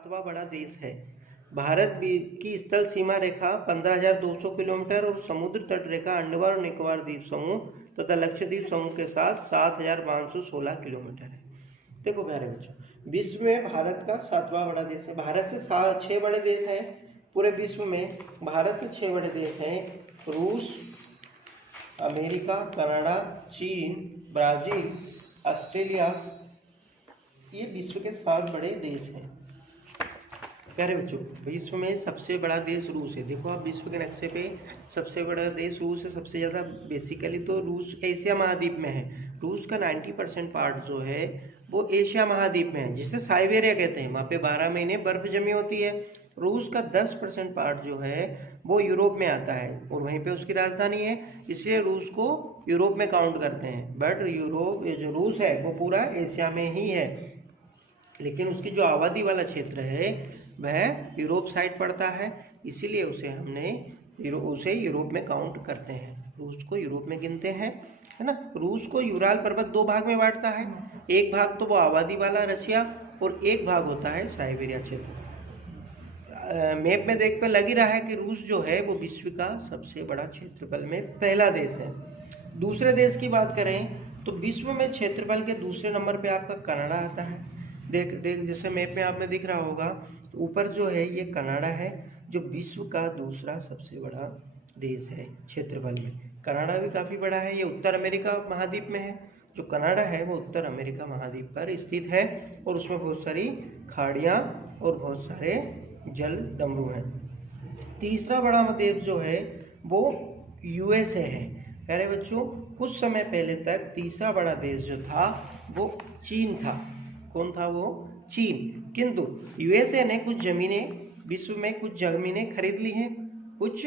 सातवां बड़ा देश है। भारत की स्थल सीमा रेखा 15,200 किलोमीटर और समुद्र तट रेखा अंडमान और निकोबार द्वीप समूह तथा लक्षद्वीप समूह के साथ 7,516 किलोमीटर है। देखो प्यारे बच्चों, विश्व में भारत का सातवां बड़ा देश है। भारत से 6 बड़े देश हैं पूरे विश्व में। भारत से 6 बड़े देश हैं: रूस, अमेरिका, कनाडा, चीन, ब्राजील, ऑस्ट्रेलिया। ये विश्व के 7 बड़े देश हैं। प्यारे बच्चों, विश्व में सबसे बड़ा देश रूस है। देखो आप विश्व के नक्शे पे सबसे बड़ा देश रूस है। सबसे ज़्यादा बेसिकली तो रूस एशिया महाद्वीप में है। रूस का 90% पार्ट जो है वो एशिया महाद्वीप में है, जिसे साइबेरिया कहते हैं। वहाँ पे 12 महीने बर्फ जमी होती है। रूस का 10% पार्ट जो है वो यूरोप में आता है और वहीं पे उसकी राजधानी है, इसलिए रूस को यूरोप में काउंट करते हैं। बट यूरोप जो रूस है वो पूरा एशिया में ही है, लेकिन उसकी जो आबादी वाला क्षेत्र है वह यूरोप साइड पड़ता है, इसीलिए उसे यूरोप में काउंट करते हैं। रूस को यूरोप में गिनते हैं, है ना। रूस को यूराल पर्वत 2 भाग में बांटता है। एक भाग तो वो आबादी वाला रशिया और एक भाग होता है साइबेरिया क्षेत्र। मैप में देख पे लग ही रहा है कि रूस जो है वो विश्व का सबसे बड़ा क्षेत्रफल में पहला देश है। दूसरे देश की बात करें तो विश्व में क्षेत्रफल के दूसरे नंबर पे आपका कनाडा आता है। देख जैसे मैप में आप में दिख रहा होगा, ऊपर जो है ये कनाडा है, जो विश्व का दूसरा सबसे बड़ा देश है क्षेत्रफल में। कनाडा भी काफ़ी बड़ा है। ये उत्तर अमेरिका महाद्वीप में है। जो कनाडा है वो उत्तर अमेरिका महाद्वीप पर स्थित है और उसमें बहुत सारी खाड़ियाँ और बहुत सारे जल डमरू हैं। तीसरा बड़ा महाद्वीप जो है वो यूएसए है। प्यारे बच्चों, कुछ समय पहले तक तीसरा बड़ा देश जो था वो चीन था। कौन था वो? चीन। किंतु यूएसए ने कुछ जमीनें, विश्व में कुछ जमीनें खरीद ली हैं, कुछ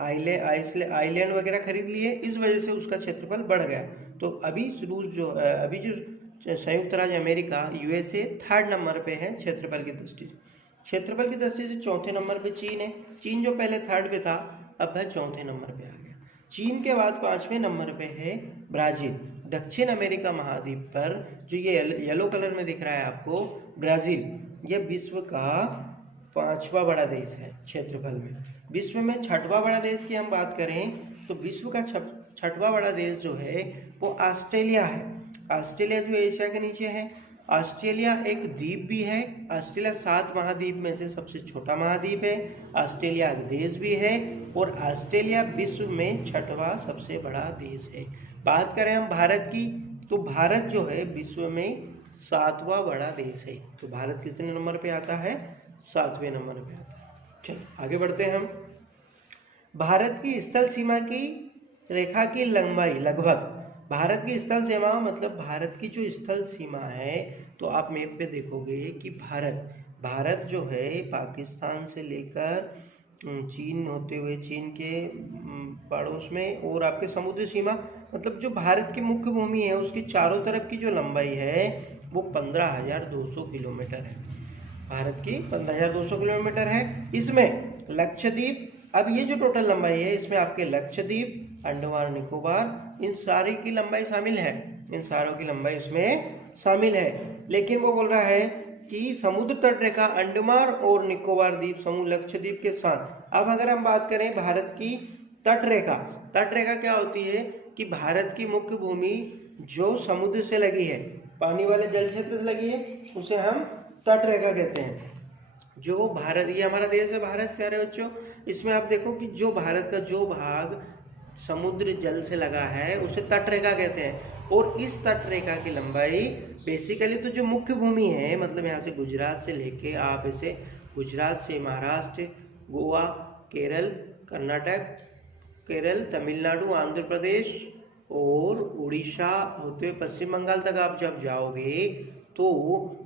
आइलैंड वगैरह खरीद लिए, इस वजह से उसका क्षेत्रफल बढ़ गया। तो अभी जो संयुक्त राज्य अमेरिका यूएसए 3rd नंबर पे है क्षेत्रफल की दृष्टि से। क्षेत्रफल की दृष्टि से 4थे नंबर पे चीन है। चीन जो पहले 3rd पे था अब वह 4थे नंबर पे आ गया। चीन के बाद 5वें नंबर पे है ब्राजील। दक्षिण अमेरिका महाद्वीप पर जो ये येलो कलर में दिख रहा है आपको, ब्राजील, यह विश्व का 5वां बड़ा देश है क्षेत्रफल में। विश्व में 6वां बड़ा देश की हम बात करें तो विश्व का 6वां बड़ा देश जो है वो ऑस्ट्रेलिया है। ऑस्ट्रेलिया जो एशिया के नीचे है। ऑस्ट्रेलिया एक द्वीप भी है। ऑस्ट्रेलिया 7 महाद्वीप में से सबसे छोटा महाद्वीप है। ऑस्ट्रेलिया एक देश भी है और ऑस्ट्रेलिया विश्व में 6वां सबसे बड़ा देश है। बात करें हम भारत की तो भारत जो है विश्व में 7वां बड़ा देश है। तो भारत कितने नंबर पे आता है? 7वें नंबर पे आता है। चलो आगे बढ़ते हैं हम। भारत की स्थल सीमा की रेखा की लंबाई लगभग, भारत की स्थल सीमा मतलब भारत की जो स्थल सीमा है, तो आप मैप पे देखोगे कि भारत जो है पाकिस्तान से लेकर चीन होते हुए चीन के पड़ोस में और आपके समुद्री सीमा मतलब जो भारत की मुख्य भूमि है उसकी चारों तरफ की जो लंबाई है वो 15,200 किलोमीटर है। भारत की 15,200 किलोमीटर है। इसमें लक्षद्वीप, अब ये जो टोटल लंबाई है इसमें आपके लक्षद्वीप, अंडमान निकोबार, इन सारी की लंबाई शामिल है। इन सारों की लंबाई इसमें शामिल है। लेकिन वो बोल रहा है कि समुद्र तट रेखा अंडमान और निकोबार द्वीप समूह लक्षद्वीप के साथ। अब अगर हम बात करें भारत की तट रेखा क्या होती है कि भारत की मुख्य भूमि जो समुद्र से लगी है, पानी वाले जल क्षेत्र से लगी है, उसे हम तट रेखा कहते हैं। जो भारत, ये हमारा देश है भारत प्यारे बच्चों, इसमें आप देखो कि जो भारत का जो भाग समुद्र जल से लगा है उसे तट रेखा कहते हैं। और इस तट रेखा की लंबाई बेसिकली तो जो मुख्य भूमि है, मतलब यहाँ से गुजरात से लेके आप इसे गुजरात से महाराष्ट्र, गोवा, केरल, कर्नाटक, तमिलनाडु, आंध्र प्रदेश और उड़ीसा होते हुए पश्चिम बंगाल तक आप जब जाओगे तो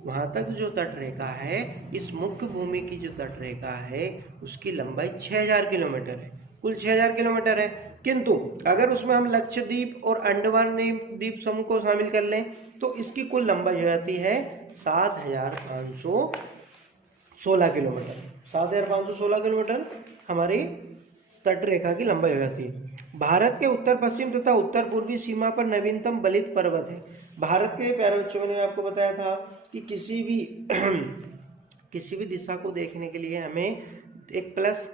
वहाँ तक जो तट रेखा है, इस मुख्य भूमि की जो तट रेखा है उसकी लंबाई 6,000 किलोमीटर है। कुल 6,000 किलोमीटर है। किंतु अगर उसमें हम लक्षद्वीप और अंडमान द्वीप समूह को शामिल कर लें तो इसकी कुल लंबाई हो जाती है 7,516 किलोमीटर। 7,516 किलोमीटर हमारी तट रेखा की लंबाई हो जाती है। भारत के उत्तर पश्चिम तथा उत्तर पूर्वी सीमा पर नवीनतम बलित पर्वत है। भारत के प्यारे बच्चों, मैंने आपको बताया था कि किसी भी किसी भी दिशा को देखने के लिए हमें एक प्लस,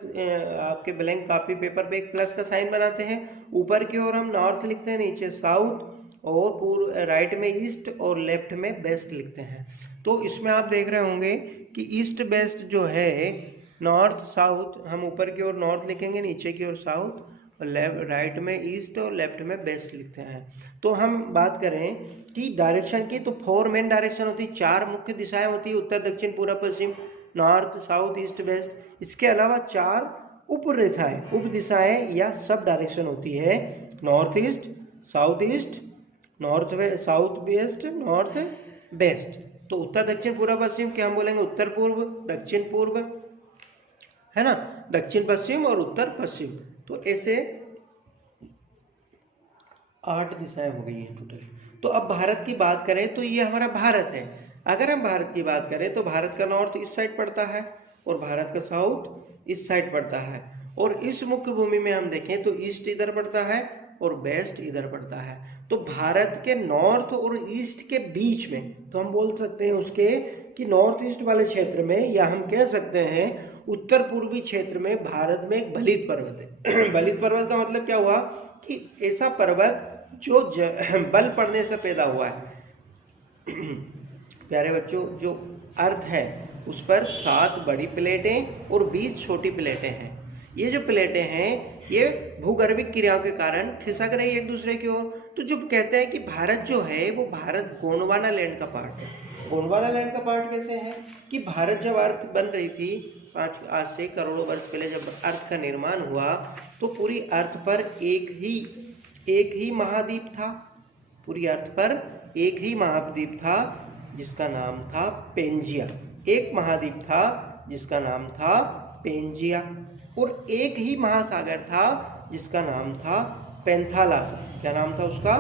आपके ब्लैंक कॉपी पेपर पे एक प्लस का साइन बनाते हैं। ऊपर की ओर हम नॉर्थ लिखते हैं, नीचे साउथ, और पूर्व राइट में ईस्ट और लेफ्ट में वेस्ट लिखते हैं। तो इसमें आप देख रहे होंगे कि ईस्ट वेस्ट जो है, नॉर्थ साउथ, हम ऊपर की ओर नॉर्थ लिखेंगे, नीचे की ओर साउथ, और लेफ्ट राइट में ईस्ट और लेफ्ट में वेस्ट लिखते हैं। तो हम बात करें कि डायरेक्शन की, तो 4 मेन डायरेक्शन होती है, 4 मुख्य दिशाएं होती है, उत्तर दक्षिण पूर्व पश्चिम, नॉर्थ साउथ ईस्ट वेस्ट। इसके अलावा 4 उप रेखाएं, उप दिशाएं या सब डायरेक्शन होती है, north east, south east, north west, south west, north west. तो उत्तर दक्षिण पूर्व पश्चिम क्या हम बोलेंगे, उत्तर पूर्व, दक्षिण पूर्व, है ना, दक्षिण पश्चिम और उत्तर पश्चिम। तो ऐसे 8 दिशाएं हो गई हैं टोटल। तो अब भारत की बात करें तो ये हमारा भारत है। अगर हम भारत की बात करें तो भारत का नॉर्थ इस साइड पड़ता है और भारत का साउथ इस साइड पड़ता है। और इस मुख्य भूमि में हम देखें तो ईस्ट इधर पड़ता है और वेस्ट इधर पड़ता है। तो भारत के नॉर्थ और ईस्ट के बीच में, तो हम बोल सकते हैं उसके कि नॉर्थ ईस्ट वाले क्षेत्र में, या हम कह सकते हैं उत्तर पूर्वी क्षेत्र में भारत में एक बलित पर्वत है। बलित पर्वत का मतलब क्या हुआ कि ऐसा पर्वत जो बल पड़ने से पैदा हुआ है। प्यारे बच्चों, जो अर्थ है उस पर 7 बड़ी प्लेटें और 20 छोटी प्लेटें हैं। ये जो प्लेटें हैं ये भूगर्भिक क्रियाओं के कारण खिसक रही है एक दूसरे की ओर। तो जो कहते हैं कि भारत जो है वो भारत गोंडवाना लैंड का पार्ट है। गोंडवाना लैंड का पार्ट कैसे है कि भारत जब अर्थ बन रही थी, आज से करोड़ों वर्ष पहले जब अर्थ का निर्माण हुआ, तो पूरी अर्थ पर एक ही महाद्वीप था। पूरी अर्थ पर एक ही महाद्वीप था जिसका नाम था पेंजिया। एक महाद्वीप था जिसका नाम था पेंजिया, और एक ही महासागर था जिसका नाम था पेंथालासा। क्या नाम था उसका?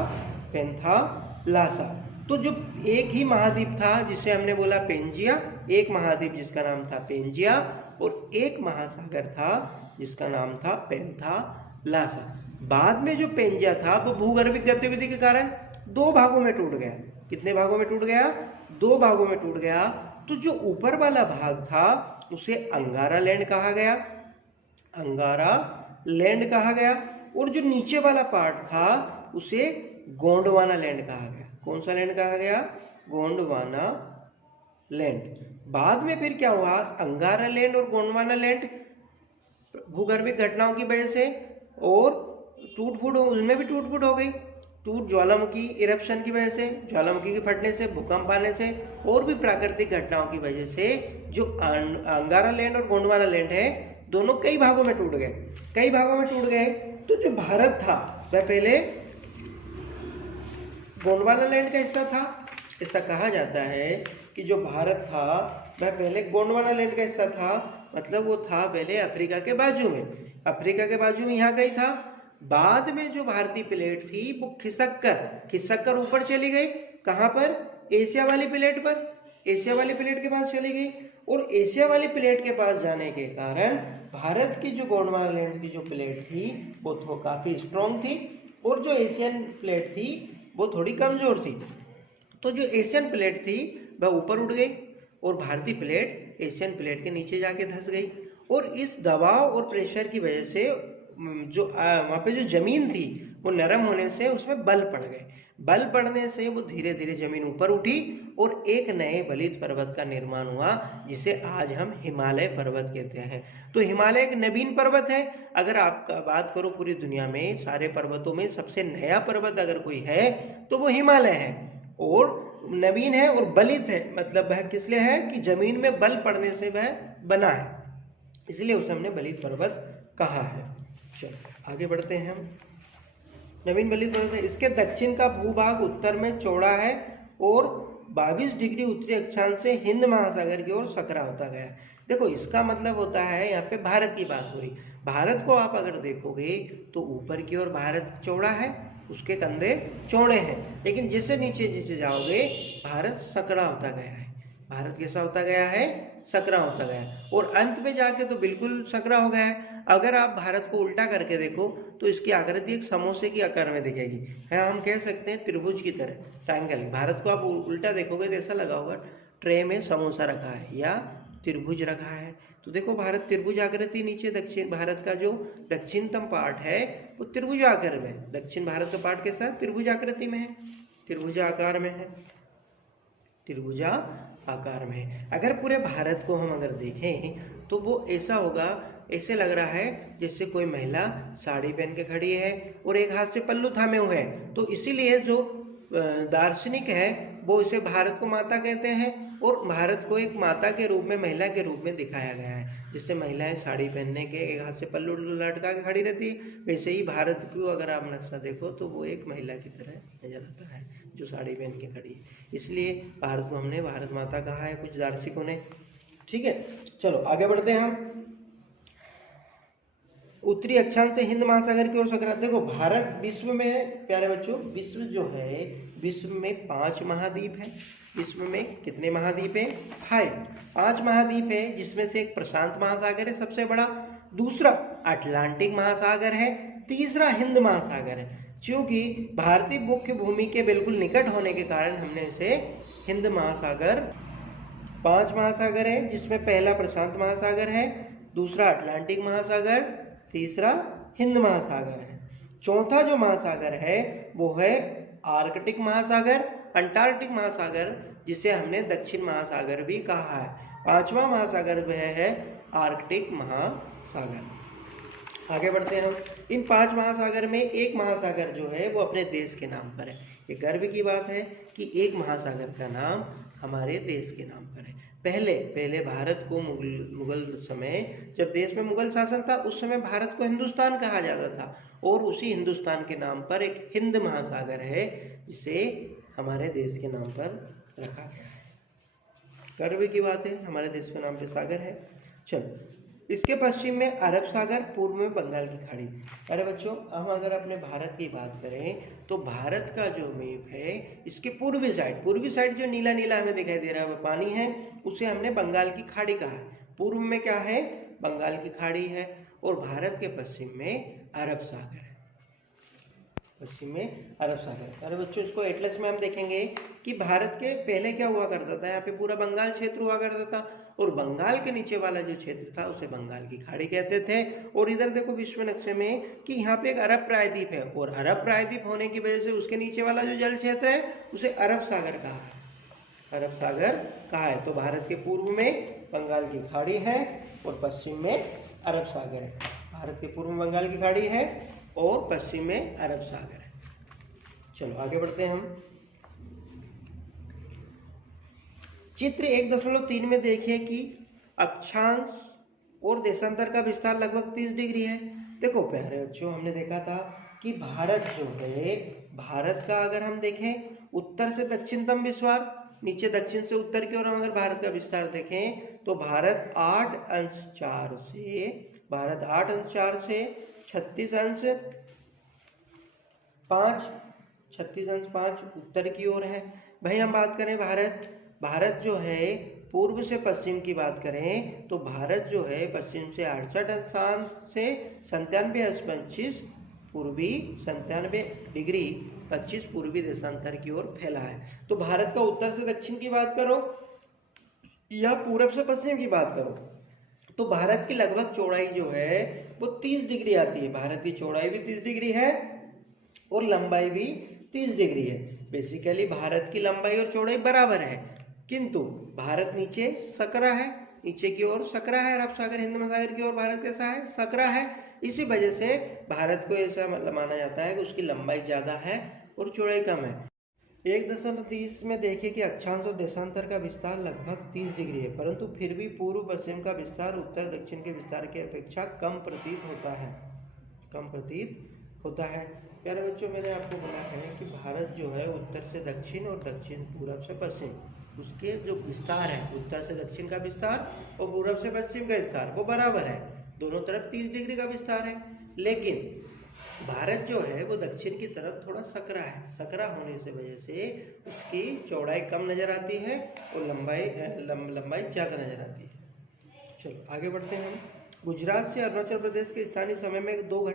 पेंथालासा। तो जो एक ही महाद्वीप था जिसे हमने बोला पेंजिया, एक महाद्वीप जिसका नाम था पेंजिया, और एक महासागर था जिसका नाम था पेंथालासा। बाद में जो पेंजिया था वो भूगर्भिक गतिविधि के कारण 2 भागों में टूट गया। कितने भागों में टूट गया? 2 भागों में टूट गया। तो जो ऊपर वाला भाग था उसे अंगारा लैंड कहा गया, अंगारा लैंड कहा गया, और जो नीचे वाला पार्ट था उसे गोंडवाना लैंड कहा गया। कौन सा लैंड कहा गया? गोंडवाना लैंड। बाद में फिर क्या हुआ? अंगारा लैंड और गोंडवाना लैंड भूगर्भिक घटनाओं की वजह से और टूट फूट, उनमें भी टूट फूट हो गई। टूट ज्वालामुखी इरप्शन की वजह से, ज्वालामुखी के फटने से, भूकंप आने से, और भी प्राकृतिक घटनाओं की वजह से जो अंगारा लैंड और गोंडवाना लैंड है दोनों कई भागों में टूट गए। कई भागों में टूट गए। तो जो भारत था वह पहले गोंडवाना लैंड का हिस्सा था। ऐसा कहा जाता है कि जो भारत था वह पहले गोंडवाना लैंड का हिस्सा था, मतलब वो था पहले अफ्रीका के बाजू में। अफ्रीका के बाजू में यहाँ कहीं था। बाद में जो भारतीय प्लेट थी वो खिसक कर ऊपर चली गई। कहाँ पर? एशिया वाली प्लेट पर। एशिया वाली प्लेट के पास चली गई, और एशिया वाली प्लेट के पास जाने के कारण भारत की जो गोंडवाना लैंड की जो प्लेट थी वो तो काफ़ी स्ट्रॉन्ग थी, और जो एशियन प्लेट थी वो थोड़ी कमज़ोर थी। तो जो एशियन प्लेट थी वह ऊपर उठ गई और भारतीय प्लेट एशियन प्लेट के नीचे जाके धंस गई। और इस दबाव और प्रेशर की वजह से जो वहाँ पे जो ज़मीन थी वो नरम होने से उसमें बल पड़ गए। बल पड़ने से वो धीरे धीरे ज़मीन ऊपर उठी और एक नए बलित पर्वत का निर्माण हुआ, जिसे आज हम हिमालय पर्वत कहते हैं। तो हिमालय एक नवीन पर्वत है। अगर आप बात करो पूरी दुनिया में सारे पर्वतों में सबसे नया पर्वत अगर कोई है तो वो हिमालय है, और नवीन है और बलित है। मतलब वह किस लिए है कि जमीन में बल पड़ने से वह बना है, इसलिए उसे हमने बलित पर्वत कहा है। चलो आगे बढ़ते हैं हम। नवीन बलित पर्वत, इसके दक्षिण का भूभाग उत्तर में चौड़ा है और 22 डिग्री उत्तरी अक्षांश से हिंद महासागर की ओर सकरा होता गया। देखो इसका मतलब होता है, यहाँ पे भारत की बात हो रही। भारत को आप अगर देखोगे तो ऊपर की ओर भारत चौड़ा है, उसके कंधे चौड़े हैं, लेकिन जैसे नीचे जाओगे भारत सकरा होता गया है। भारत कैसा होता गया है? सकरा होता गया, और अंत में जाके तो बिल्कुल सकरा हो गया है। अगर आप भारत को उल्टा करके देखो तो इसकी आकृति एक समोसे की आकार में दिखेगी, है, हम कह सकते हैं त्रिभुज की तरह, ट्रायंगल। भारत को आप उल्टा देखोगे तो ऐसा लगा होगा ट्रे में समोसा रखा है या त्रिभुज रखा है। तो देखो भारत त्रिभुज आकृति, नीचे दक्षिण भारत का जो दक्षिणतम पार्ट है वो त्रिभुज आकार में, दक्षिण भारत का पार्ट के साथ त्रिभुज आकृति में है, त्रिभुज आकार में है, त्रिभुजा आकार में है। अगर पूरे भारत को हम अगर देखें तो वो ऐसा होगा, ऐसे लग रहा है जैसे कोई महिला साड़ी पहन के खड़ी है और एक हाथ से पल्लू थामे हुए हैं। तो इसीलिए जो दार्शनिक है वो इसे भारत को माता कहते हैं और भारत को एक माता के रूप में, महिला के रूप में दिखाया गया है, जिससे महिलाएं साड़ी पहनने के एक हाथ से पल्लू लटका के खड़ी रहती है। वैसे ही भारत को अगर आप नक्शा देखो तो वो एक महिला की तरह नजर आता है जो साड़ी पहन के खड़ी है, इसलिए भारत को हमने भारत माता कहा है कुछ दार्शनिकों ने। ठीक है, चलो आगे बढ़ते हैं हम। उत्तरी अक्षांश से हिंद महासागर की ओर सकरा। देखो भारत विश्व में, प्यारे बच्चों, विश्व जो है, विश्व में 5 महाद्वीप है। विश्व में कितने महाद्वीप है? 5 महाद्वीप है, जिसमें से एक प्रशांत महासागर है सबसे बड़ा, दूसरा अटलांटिक महासागर है, तीसरा हिंद महासागर है। क्योंकि भारतीय मुख्य भूमि के बिल्कुल निकट होने के कारण हमने इसे हिंद महासागर, 5 महासागर है जिसमें पहला प्रशांत महासागर है, दूसरा अटलांटिक महासागर, तीसरा हिंद महासागर है। चौथा जो महासागर है वो है आर्कटिक महासागर, अंटार्कटिक महासागर, जिसे हमने दक्षिण महासागर भी कहा है। 5वां महासागर वह है आर्कटिक महासागर। आगे बढ़ते हैं हम। इन 5 महासागर में एक महासागर जो है वो अपने देश के नाम पर है। ये गर्व की बात है कि एक महासागर का नाम हमारे देश के नाम पर है। पहले भारत को मुगल समय, जब देश में मुगल शासन था, उस समय भारत को हिंदुस्तान कहा जाता था और उसी हिंदुस्तान के नाम पर एक हिंद महासागर है जिसे हमारे देश के नाम पर रखा गया है। गर्व की बात है, हमारे देश के नाम पे सागर है। चलो, इसके पश्चिम में अरब सागर, पूर्व में बंगाल की खाड़ी। अरे बच्चों, हम अगर अपने भारत की बात करें तो भारत का जो मैप है, इसके पूर्वी साइड जो नीला नीला हमें दिखाई दे रहा है वो पानी है, उसे हमने बंगाल की खाड़ी कहा है। पूर्व में क्या है? बंगाल की खाड़ी है और भारत के पश्चिम में अरब सागर है, पश्चिम में अरब सागर। अरे बच्चों, इसको एटलस में हम देखेंगे कि भारत के पहले क्या हुआ करता था, यहाँ पे पूरा बंगाल क्षेत्र हुआ करता था और बंगाल के नीचे वाला जो क्षेत्र था उसे बंगाल की खाड़ी कहते थे। और इधर देखो विश्व नक्शे में कि यहाँ पे एक अरब प्रायद्वीप है और अरब प्रायद्वीप होने की वजह से उसके नीचे वाला जो जल क्षेत्र है उसे अरब सागर कहा है, अरब सागर कहा है। तो भारत के पूर्व में बंगाल की खाड़ी है और पश्चिम में अरब सागर है। भारत के पूर्व में बंगाल की खाड़ी है और पश्चिम में अरब सागर है। चलो आगे बढ़ते हैं हम। चित्र 1.3 में देखिए कि अक्षांश और देशांतर का विस्तार लगभग 30 डिग्री है। देखो प्यारे बच्चों, हमने देखा था कि भारत जो है, भारत का अगर हम देखें उत्तर से दक्षिणतम विस्तार, नीचे दक्षिण से उत्तर की ओर हम अगर भारत का विस्तार देखें तो भारत 8 अंश 4 से 36 अंश 5 उत्तर की ओर है। भाई हम बात करें भारत जो है पूर्व से पश्चिम की बात करें तो भारत जो है पश्चिम से 68 अंशांश से 97 अंश 25 पूर्वी 97 डिग्री 25 पूर्वी देशांतर की ओर फैला है। तो भारत का उत्तर से दक्षिण की बात करो या पूरब से पश्चिम की बात करो तो भारत की लगभग चौड़ाई जो है वो 30 डिग्री आती है। भारत की चौड़ाई भी 30 डिग्री है और लंबाई भी 30 डिग्री है। बेसिकली भारत की लंबाई और चौड़ाई बराबर है, किंतु भारत नीचे सकरा है, नीचे की ओर सकरा है, अरब सागर हिंद महासागर की ओर भारत कैसा है? सकरा है। इसी वजह से भारत को ऐसा माना जाता है कि उसकी लंबाई ज़्यादा है और चौड़ाई कम है। 1.30 में देखिए कि अक्षांश और देशांतर का विस्तार लगभग 30 डिग्री है, परंतु फिर भी पूर्व पश्चिम का विस्तार उत्तर दक्षिण के विस्तार की अपेक्षा कम प्रतीत होता है। प्यारे बच्चों, मैंने आपको बोला है कि भारत जो है उत्तर से दक्षिण और दक्षिण पूरब से पश्चिम, उसके जो विस्तार है, उत्तर से दक्षिण का विस्तार और पूरब से पश्चिम का विस्तार वो बराबर है, दोनों तरफ 30 डिग्री का विस्तार है। लेकिन भारत जो है वो दक्षिण की तरफ थोड़ा सकरा है। सकरा होने से वजह से उसकी चौड़ाई कम नजर आती है और लंबाई ज़्यादा नजर आती है। चलो आगे बढ़ते हैं हम। गुजरात से अरुणाचल प्रदेश के स्थानीय समय में 2 घंटे